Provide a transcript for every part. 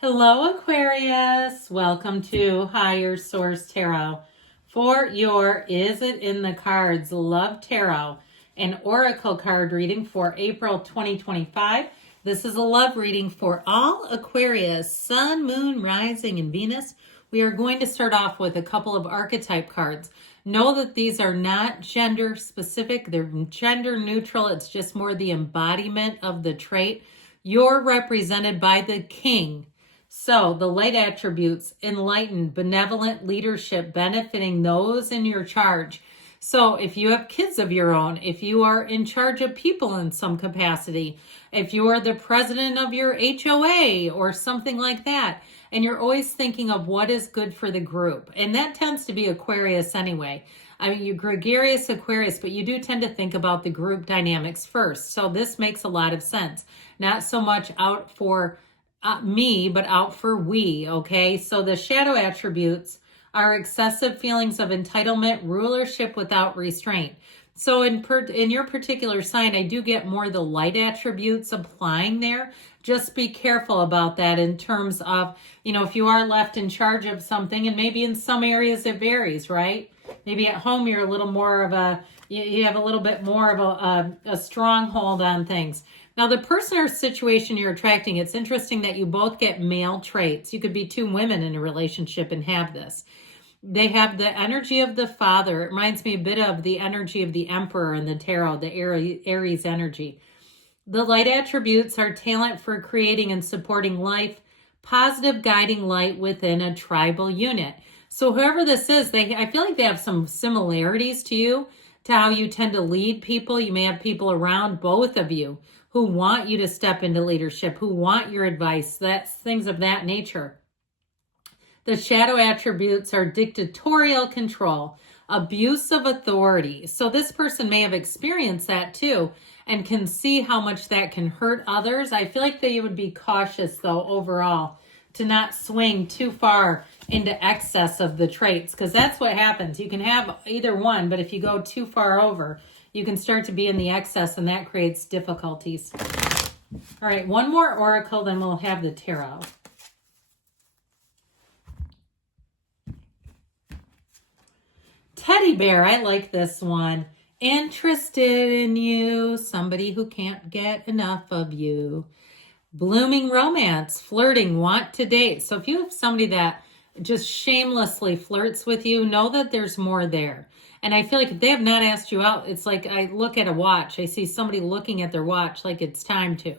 Hello, Aquarius. Welcome to Higher Source Tarot for your Is It in the Cards Love Tarot, an oracle card reading for April 2025. This is a love reading for all Aquarius, Sun, Moon, Rising, and Venus. We are going to start off with a couple of archetype cards. Know that these are not gender specific. They're gender neutral. It's just more the embodiment of the trait. You're represented by the King. So the light attributes, enlightened, benevolent leadership, benefiting those in your charge. So if you have kids of your own, if you are in charge of people in some capacity, if you are the president of your HOA or something like that, and you're always thinking of what is good for the group. And that tends to be Aquarius anyway. I mean, you're gregarious Aquarius, but you do tend to think about the group dynamics first. So this makes a lot of sense. Not so much out for me, but out for we, okay? So the shadow attributes are excessive feelings of entitlement, rulership without restraint. So in your particular sign, I do get more the light attributes applying there. Just be careful about that in terms of, if you are left in charge of something, and maybe in some areas it varies, right? Maybe at home you're a little more of you have a little bit more of a stronghold on things. Now, the person or situation you're attracting, it's interesting that you both get male traits. You could be two women in a relationship and have this. They have the energy of the father. It reminds me a bit of the energy of the emperor in the tarot, the Aries energy. The light attributes are talent for creating and supporting life, positive guiding light within a tribal unit. So whoever this is, I feel like they have some similarities to you, to how you tend to lead people. You may have people around both of you who want you to step into leadership, who want your advice, that's things of that nature. The shadow attributes are dictatorial control, abuse of authority. So this person may have experienced that too and can see how much that can hurt others. I feel like that you would be cautious though overall to not swing too far into excess of the traits, because that's what happens. You can have either one, but if you go too far over, you can start to be in the excess, and that creates difficulties. All right, one more oracle, then we'll have the tarot. Teddy bear, I like this one. Interested in you, somebody who can't get enough of you. Blooming romance, flirting, want to date. So if you have somebody that just shamelessly flirts with you, know that there's more there. And I feel like if they have not asked you out, it's like I look at a watch. I see somebody looking at their watch like it's time to.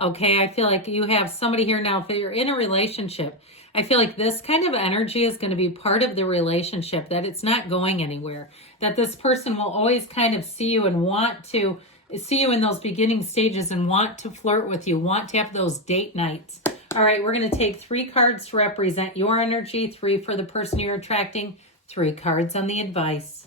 Okay, I feel like you have somebody here now. If you're in a relationship, I feel like this kind of energy is going to be part of the relationship, that it's not going anywhere. That this person will always kind of see you and want to see you in those beginning stages and want to flirt with you, want to have those date nights. All right, we're going to take 3 cards to represent your energy, 3 for the person you're attracting, 3 cards on the advice.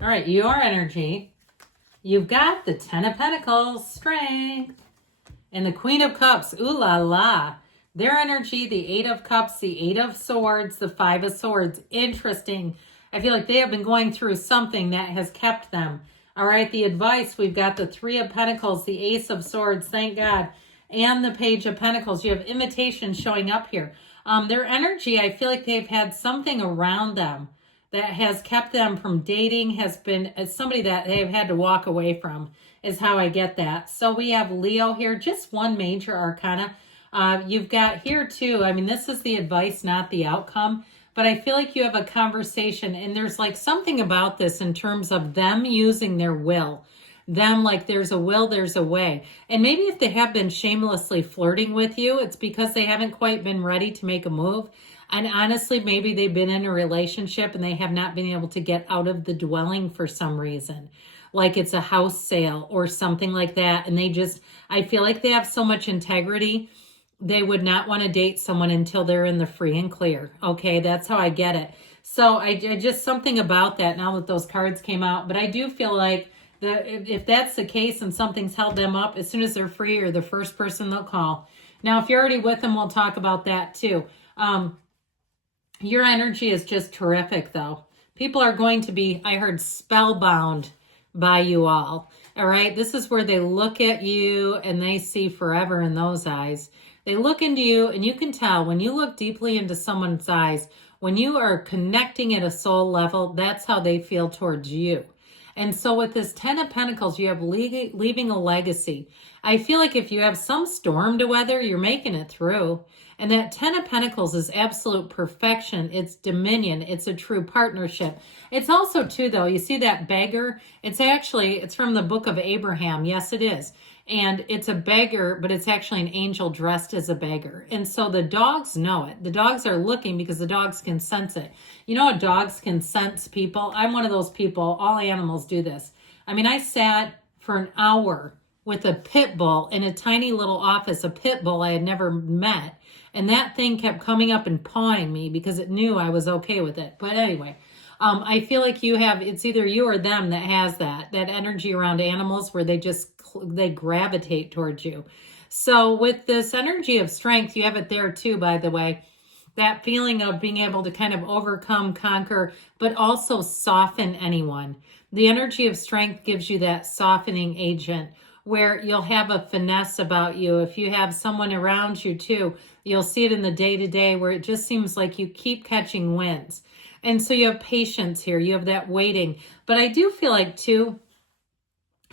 All right, your energy. You've got the 10 of Pentacles, strength, and the Queen of Cups, ooh la la. Their energy, the 8 of Cups, the 8 of Swords, the 5 of Swords. Interesting. I feel like they have been going through something that has kept them. All right, the advice, we've got the 3 of Pentacles, the Ace of Swords, thank God, and the Page of Pentacles. You have invitation showing up here. Their energy, I feel like they've had something around them that has kept them from dating, has been somebody that they've had to walk away from, is how I get that. So we have Leo here, just one major arcana. You've got here too, I mean, this is the advice, not the outcome, but I feel like you have a conversation, and there's like something about this in terms of them using their will. Them, like there's a will, there's a way. And maybe if they have been shamelessly flirting with you, it's because they haven't quite been ready to make a move. And honestly, maybe they've been in a relationship and they have not been able to get out of the dwelling for some reason. Like it's a house sale or something like that. And I feel like they have so much integrity. They would not want to date someone until they're in the free and clear. Okay, that's how I get it. So I just something about that now that those cards came out. But I do feel like if that's the case and something's held them up, as soon as they're free, you're the first person they'll call. Now, if you're already with them, we'll talk about that too. Your energy is just terrific, though. People are going to be, I heard, spellbound by you all. All right. This is where they look at you and they see forever in those eyes. They look into you and you can tell when you look deeply into someone's eyes, when you are connecting at a soul level, that's how they feel towards you. And so with this 10 of Pentacles, you have leaving a legacy. I feel like if you have some storm to weather, you're making it through. And that 10 of Pentacles is absolute perfection. It's dominion. It's a true partnership. It's also too, though, you see that beggar? It's from the book of Abraham. Yes, it is. And it's a beggar, but it's actually an angel dressed as a beggar. And so the dogs know it. The dogs are looking because the dogs can sense it. You know how dogs can sense people? I'm one of those people. All animals do this. I mean, I sat for an hour with a pit bull in a tiny little office, a pit bull I had never met. And that thing kept coming up and pawing me because it knew I was okay with it. But anyway, I feel like it's either you or them that has that energy around animals where they gravitate towards you. So with this energy of strength, you have it there too, by the way, that feeling of being able to kind of overcome, conquer, but also soften anyone. The energy of strength gives you that softening agent where you'll have a finesse about you. If you have someone around you too, you'll see it in the day-to-day where it just seems like you keep catching wins. And so you have patience here. You have that waiting. But I do feel like too,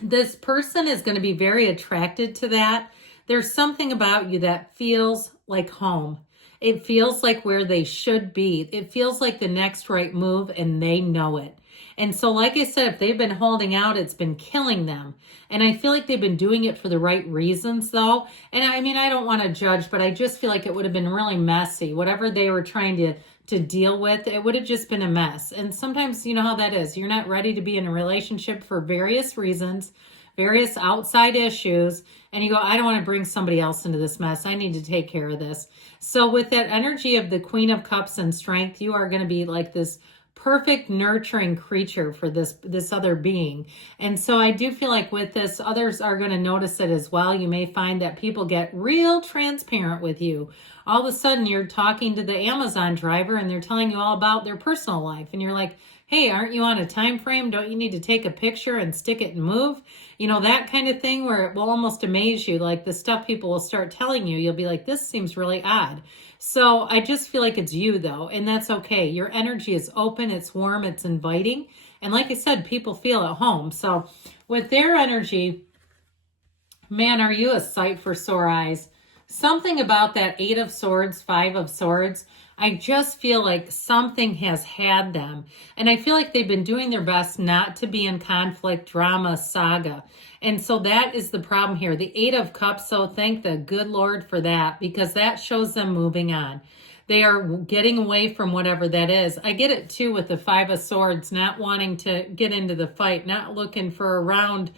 this person is going to be very attracted to that. There's something about you that feels like home. It feels like where they should be. It feels like the next right move and they know it. And so like I said, if they've been holding out, it's been killing them. And I feel like they've been doing it for the right reasons though. And I mean, I don't want to judge, but I just feel like it would have been really messy. Whatever they were trying to deal with, it would have just been a mess. And sometimes you know how that is. You're not ready to be in a relationship for various reasons, various outside issues. And you go, I don't want to bring somebody else into this mess. I need to take care of this. So with that energy of the Queen of Cups and strength, you are going to be like this perfect nurturing creature for this other being. And so I do feel like with this, others are going to notice it as well. You may find that people get real transparent with you. All of a sudden you're talking to the Amazon driver and they're telling you all about their personal life. And you're like, hey, aren't you on a time frame? Don't you need to take a picture and stick it and move? You know, that kind of thing where it will almost amaze you. Like the stuff people will start telling you, you'll be like, this seems really odd. So I just feel like it's you though, and that's okay. Your energy is open, it's warm, it's inviting. And like I said, people feel at home. So with their energy, man, are you a sight for sore eyes. Something about that 8 of Swords, 5 of Swords, I just feel like something has had them. And I feel like they've been doing their best not to be in conflict, drama, saga. And so that is the problem here. The 8 of Cups, so thank the good Lord for that, because that shows them moving on. They are getting away from whatever that is. I get it too with the 5 of Swords, not wanting to get into the fight, not looking for a round,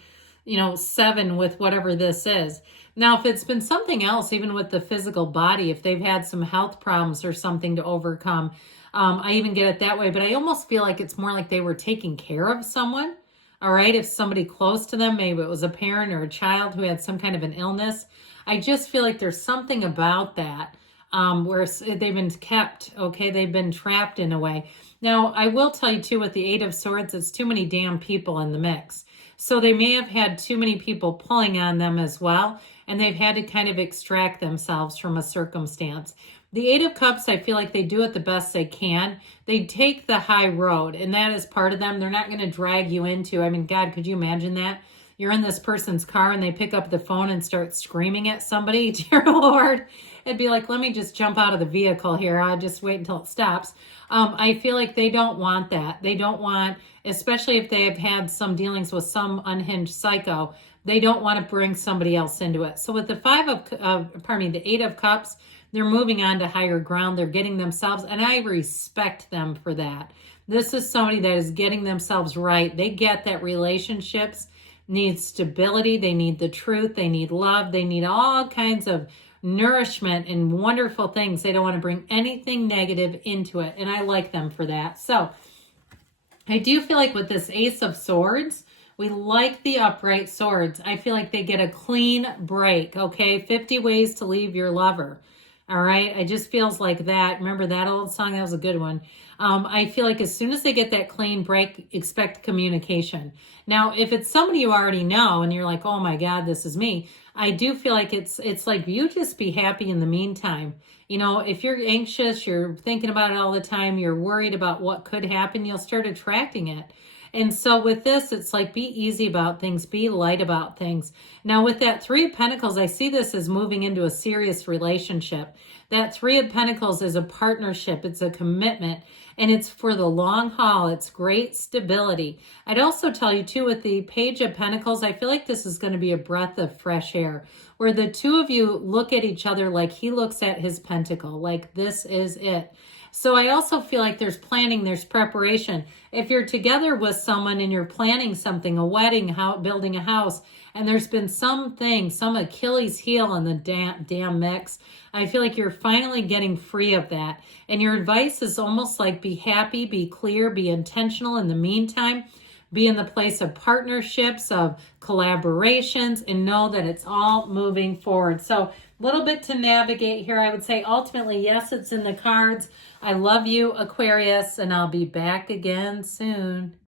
7 with whatever this is. Now, if it's been something else, even with the physical body, if they've had some health problems or something to overcome, I even get it that way. But I almost feel like it's more like they were taking care of someone. All right. If somebody close to them, maybe it was a parent or a child who had some kind of an illness. I just feel like there's something about that where they've been kept. Okay. They've been trapped in a way. Now, I will tell you too, with the 8 of Swords, it's too many damn people in the mix. So they may have had too many people pulling on them as well. And they've had to kind of extract themselves from a circumstance. The 8 of Cups, I feel like they do it the best they can. They take the high road, and that is part of them. They're not going to drag you into, I mean, God, could you imagine that? You're in this person's car and they pick up the phone and start screaming at somebody. Dear Lord, it'd be like, let me just jump out of the vehicle here. I'll just wait until it stops. I feel like they don't want that. They don't want, especially if they have had some dealings with some unhinged psycho, they don't want to bring somebody else into it. So with the the 8 of Cups, they're moving on to higher ground. They're getting themselves, and I respect them for that. This is somebody that is getting themselves right. They get that relationships need stability. They need the truth. They need love. They need all kinds of nourishment and wonderful things. They don't want to bring anything negative into it. And I like them for that. So I do feel like with this Ace of Swords, we like the upright swords. I feel like they get a clean break, okay? 50 ways to leave your lover. All right. I just feels like that. Remember that old song? That was a good one. I feel like as soon as they get that clean break, expect communication. Now, if it's somebody you already know and you're like, oh my God, this is me, I do feel like it's like you just be happy in the meantime. You know, if you're anxious, you're thinking about it all the time, you're worried about what could happen, you'll start attracting it. And so with this, it's like be easy about things, be light about things. Now with that Three of Pentacles, I see this as moving into a serious relationship. That Three of Pentacles is a partnership, it's a commitment, and it's for the long haul. It's great stability. I'd also tell you too, with the Page of Pentacles, I feel like this is going to be a breath of fresh air, where the two of you look at each other like he looks at his pentacle, like this is it. So I also feel like there's planning, there's preparation. If you're together with someone and you're planning something, a wedding, building a house, and there's been something, some Achilles heel in the damn mix, I feel like you're finally getting free of that. And your advice is almost like be happy, be clear, be intentional in the meantime. Be in the place of partnerships, of collaborations, and know that it's all moving forward. So a little bit to navigate here. I would say ultimately, yes, it's in the cards. I love you, Aquarius, and I'll be back again soon.